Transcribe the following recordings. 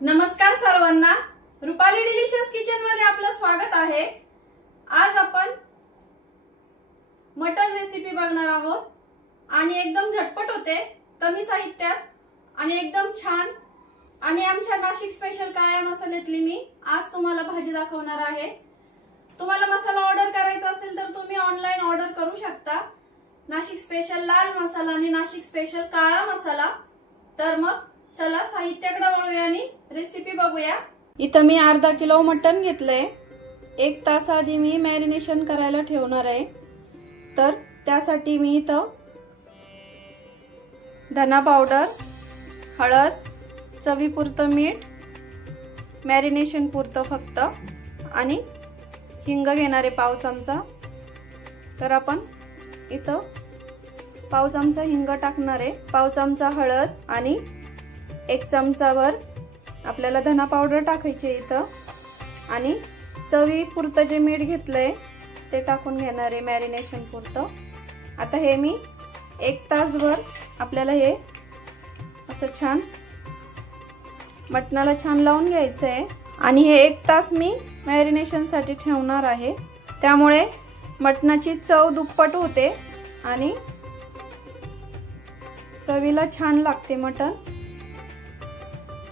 नमस्कार सर्वांना, Rupali delicious kitchen मध्ये आपलं स्वागत आहे। आज आपण मटन रेसिपी बघणार आहोत आणि एकदम झटपट होते, कमी साहित्यात आणि एकदम छान। आणि आमच्या नाशिक स्पेशल काळ्या मसाल्यातली मी आज तुम्हाला भाजी दाखवणार आहे। तुम्हाला मसाला ऑर्डर करायचा असेल तर तुम्ही ऑनलाइन ऑर्डर करू शकता। नाशिक स्पेशल लाल मसाला आणि नाशिक स्पेशल काळा मसाला। तर मग चला साहित्याकडे वळूया आणि रेसिपी बघूया। इथं मी अर्धा किलो मटन घेतलंय। 1 तास आधी मी मॅरिनेशन करायला ठेवणार आहे। तर त्यासाठी मी इथं धना पावडर, हळद, चवीपुरतं मीठ, मॅरिनेशन पुरतं फक्त आणि हिंग घेणार आहे पाव चमचा। तर आपण इथं पाव चमचा हिंग टाकणार आहे, पाव चमचा हळद आणि 1 चमचावर आपल्याला धना पावडर टाकायची इथं आणि चवीपुरतं जे मीठ घेतलंय ते टाकून घेणार आहे मॅरिनेशन पुरतं। आता हे मी 1 तासभर आपल्याला हे असं छान मटणाला छान लावून घ्यायचं आहे आणि हे 1 तास मी मॅरिनेशन साठी ठेवणार आहे। त्यामुळे मटणाची चव दुप्पट होते आणि चवीला छान लागते मटण।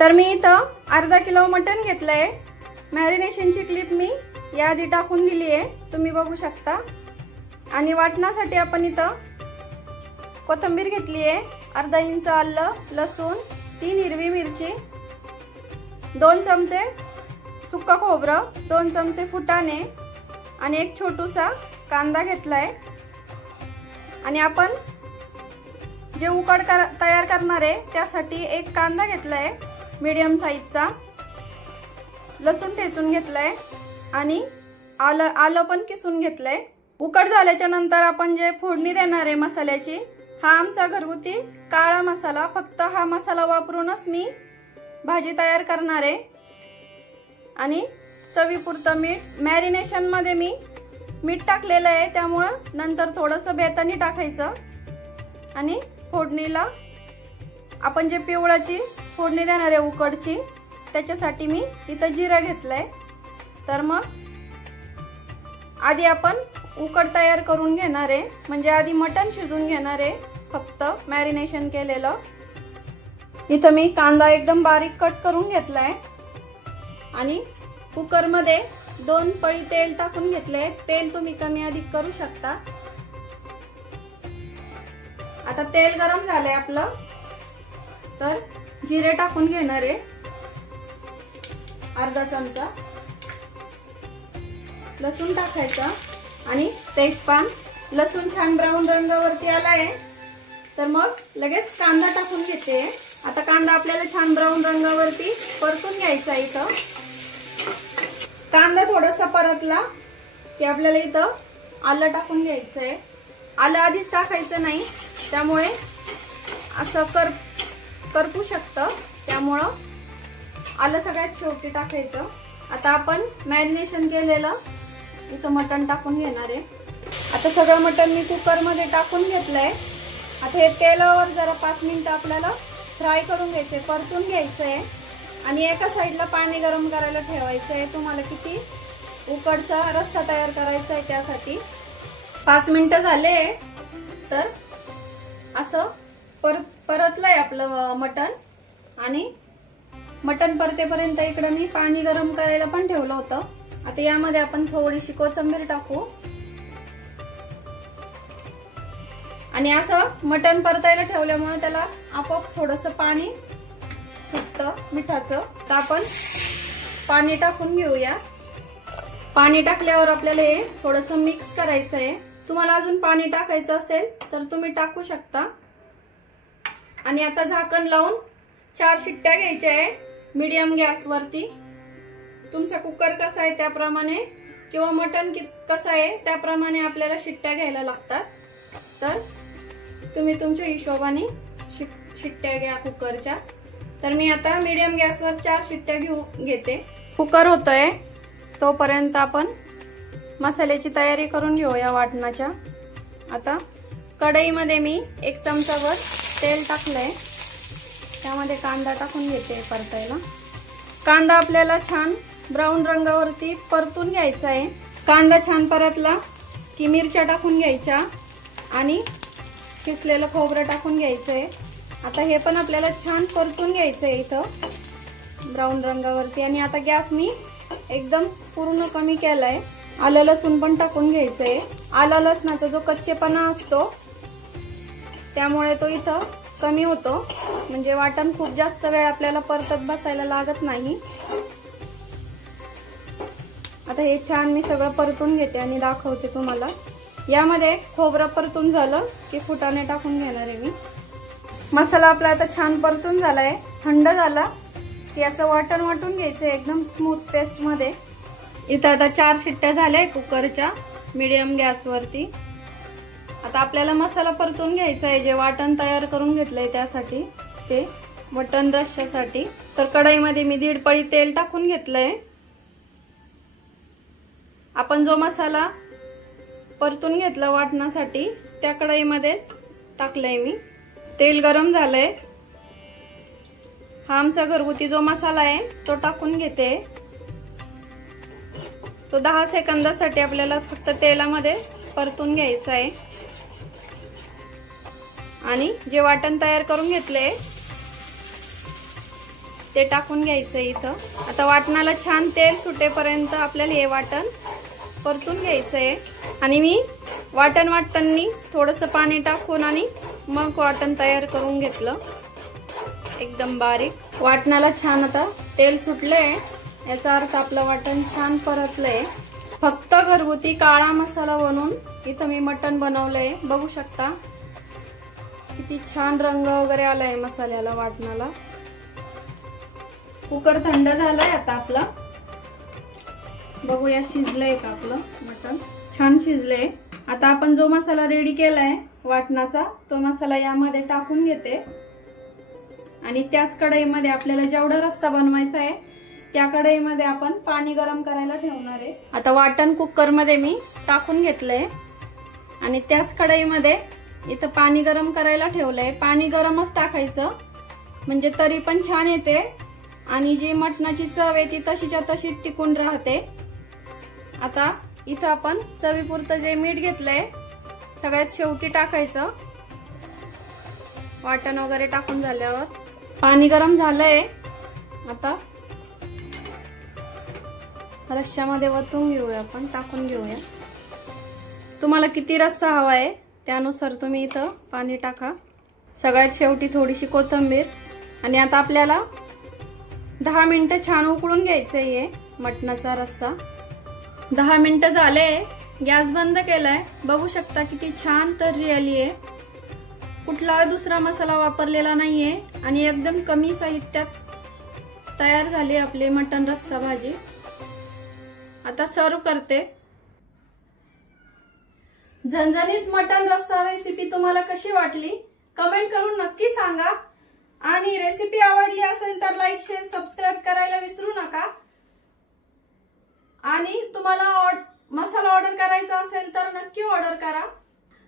तर मी इथं अर्धा किलो मटण घेतलंय। मॅरिनेशनची क्लिप मी याआधी टाकून दिली आहे, तुम्ही बघू शकता। आणि वाटणासाठी आपण इथं कोथिंबीर घेतली आहे, अर्धा इंच आलं, लसूण, 3 हिरवी मिरची, 2 चमचे सुक्का खोबरं, 2 चमचे फुटाणे आणि 1 छोटूसा कांदा घेतलाय। आणि आपण जे उकड तयार करणार आहे त्यासाठी 1 कांदा घेतलाय मीडियम साईजचा, लसूण ठेचून घेतलाय आणि आलं पण किसून घेतलंय। उकड झाल्याच्या नंतर आपण जे फोडणी देणार आहे मसाल्याची, हा आमचा घरगुती काळा मसाला, फक्त हा मसाला वापरूनच मी भाजी तयार करणार आहे। आणि चवीपुरतं मीठ, मॅरिनेशन मध्ये मी मीठ टाकलेलं आहे त्यामुळे नंतर थोडंसं बेतानी टाकायचं। आणि फोडणीला आपण जे पिवळाची फोडणी देणार आहे उकडची, त्याच्यासाठी मी इथं जिरा घेतलाय। तर मग आधी आपण उकड तयार करून घेणार आहे, म्हणजे आधी मटण शिजून घेणार आहे फक्त मॅरिनेशन केलेलं। इथं मी कांदा एकदम बारीक कट करून घेतलाय आणि कुकर मध्ये 2 पळी तेल टाकून घेतले। तेल तुम्ही कमी अधिक करू शकता। आता तेल गरम झालंय आपलं, तर जिरे टाकून घेणार आहे अर्धा चमचा, लसूण टाकायचं आणि तेजपान। लसूण छान ब्राऊन रंगावरती आलाय तर मग लगेच कांदा टाकून घेते। आता कांदा आपल्याला छान ब्राऊन रंगावरती परतून घ्यायचा आहे। इथं कांदा थोडासा परतला की आपल्याला इथं आलं टाकून घ्यायचंय। आलं आधीच टाकायचं नाही, त्यामुळे असं करपू शकतं, त्यामुळं आलं सगळ्यात शेवटी टाकायचं। आता आपण मॅरिनेशन केलेलं इथं मटण टाकून घेणार आहे। आता सगळं मटण मी कुकर मध्ये टाकून घेतलंय। आता हे तेलावर जरा 5 मिनिटं आपल्याला फ्राय करून घ्यायचंय, परतून घ्यायचंय आणि एका साईडला पाणी गरम करायला ठेवायचंय। तुम्हाला किती उकडचा रस्सा तयार करायचा आहे त्यासाठी 5 मिनिटं झाले तर असं परतलंय आपलं मटण। आणि मटण परतेपर्यंत इकडे मी पाणी गरम करायला पण ठेवलं होतं। आता यामध्ये आपण थोडीशी कोथिंबीर टाकू आणि असं मटण परतायला ठेवल्यामुळे त्याला आपोआप थोडंसं पाणी सुटतं मिठाचं। तर आपण पाणी टाकून घेऊया। पाणी टाकल्यावर आपल्याला हे थोडंसं मिक्स करायचं आहे। तुम्हाला अजून पाणी टाकायचं असेल तर तुम्ही टाकू शकता। आणि आता झाकण लावून 4 शिट्ट्या घ्यायच्या आहे मीडियम गॅसवरती। तुमचा कुकर कसा आहे त्याप्रमाणे किंवा मटण कसं आहे त्याप्रमाणे आपल्याला शिट्ट्या घ्यायला लागतात। तर तुम्ही तुमच्या हिशोबाने शिट्ट्या घ्या कुकरच्या। तर मी आता मीडियम गॅसवर 4 शिट्ट्या घेते। कुकर होतोय तोपर्यंत आपण मसाल्याची तयारी करून घेऊया वाटणाच्या। आता कढईमध्ये मी 1 चमचाभर तेल टाकलंय, त्यामध्ये कांदा टाकून घेते परतायला। कांदा आपल्याला छान ब्राऊन रंगावरती परतून घ्यायचा आहे। कांदा छान परतला की मिरच्या टाकून घ्यायच्या आणि किसलेलं खोबरं टाकून घ्यायचंय। आता हे पण आपल्याला छान परतून घ्यायचंय इथं ब्राऊन रंगावरती। आणि आता गॅस मी एकदम पूर्ण कमी केलाय। आलं लसूण पण टाकून घ्यायचंय। आलं लसणाचा जो कच्चेपणा असतो त्यामुळे तो इथं कमी होतो, म्हणजे वाटण खूप जास्त वेळ आपल्याला परतत बसायला लागत नाही। आता हे छान मी सगळं परतून घेते आणि दाखवते तुम्हाला। यामध्ये खोबरं परतून झालं की फुटाणे टाकून घेणार आहे मी। मसाला आपला आता छान परतून झालाय। थंड झाला की याचं वाटण वाटून घ्यायचं एकदम स्मूथ पेस्ट मध्ये। इथं आता 4 शिट्ट्या झाल्या कुकरच्या मीडियम गॅसवरती। आता आपल्याला मसाला परतून घ्यायचा आहे, जे वाटण तयार करून घेतलंय त्यासाठी, ते मटण रश्श्यासाठी। तर कढईमध्ये मी 1.5 पळी तेल टाकून घेतलंय। आपण जो मसाला परतून घेतला वाटणासाठी त्या कढईमध्येच टाकलंय मी। तेल गरम झालंय। हा आमचा घरगुती जो मसाला आहे तो टाकून घेते। तो 10 सेकंदासाठी आपल्याला फक्त तेलामध्ये परतून घ्यायचा आहे। आणि जे वाटण तयार करून घेतले ते टाकून घ्यायचं इथं। आता वाटणाला छान तेल सुटेपर्यंत आपल्याला हे वाटण परतून घ्यायचंय। आणि मी वाटण वाटताना थोडंसं पाणी टाकून आणि मग वाटण तयार करून घेतलं एकदम बारीक। वाटणाला छान आता तेल सुटलंय, याचा अर्थ आपलं वाटण छान परतलंय। फक्त घरगुती काळा मसाला बनवून इथं मी मटण बनवलंय, बघू शकता किती छान रंग वगैरे आलाय मसाल्याला, वाटणाला। कुकर थंड झालाय आता आपला। बघूया शिजलंय का आपलं मटण। छान शिजलंय। आता आपण जो मसाला रेडी केलाय वाटणाचा तो मसाला यामध्ये टाकून घेते। आणि त्याच कढईमध्ये आपल्याला जेवढा रस्सा बनवायचा आहे त्या कढईमध्ये आपण पाणी गरम करायला ठेवणार आहे। आता वाटण कुकर मध्ये मी टाकून घेतलंय आणि त्याच कढईमध्ये इथं पाणी गरम करायला ठेवलंय। पाणी गरमच टाकायचं म्हणजे तरी पण छान येते आणि जी मटणाची चव आहे ती तशीच्या तशी टिकून राहते। आता इथं आपण चवीपुरतं जे मीठ घेतलंय सगळ्यात शेवटी टाकायचं, वाटण वगैरे टाकून झाल्यावर। पाणी गरम झालंय, आता रश्श्यामध्ये वतून घेऊया, आपण टाकून घेऊया। तुम्हाला किती रस्सा हवा आहे त्यानुसार तुम्ही इथं पाणी टाका। सगळ्यात शेवटी थोडीशी कोथिंबीर। आणि आता आपल्याला 10 मिनिटं छान उकळून घ्यायचं आहे मटणाचा रस्सा। 10 मिनिटं झाले, गॅस बंद केलाय। बघू शकता किती छान तर्री आली आहे। कुठला दुसरा मसाला वापरलेला नाहीये आणि एकदम कमी साहित्यात तयार झाली आपली मटण रस्सा भाजी। आता सर्व करते। झणझणीत मटण रस्सा रेसिपी तुम्हाला कशी वाटली कमेंट करून नक्की सांगा। आणि रेसिपी आवडली असेल तर लाईक शेअर सबस्क्राईब करायला विसरू नका। आणि तुम्हाला मसाला ऑर्डर करायचा असेल तर नक्की ऑर्डर करा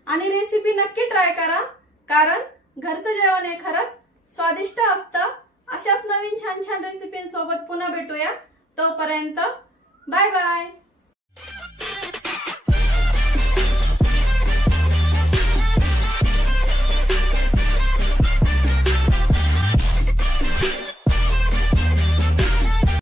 आणि रेसिपी नक्की ट्राय करा, कारण घरचं जेवण हे खरंच स्वादिष्ट असतं। अशाच नवीन छान छान रेसिपींसोबत पुन्हा भेटूया, तोपर्यंत बाय बाय।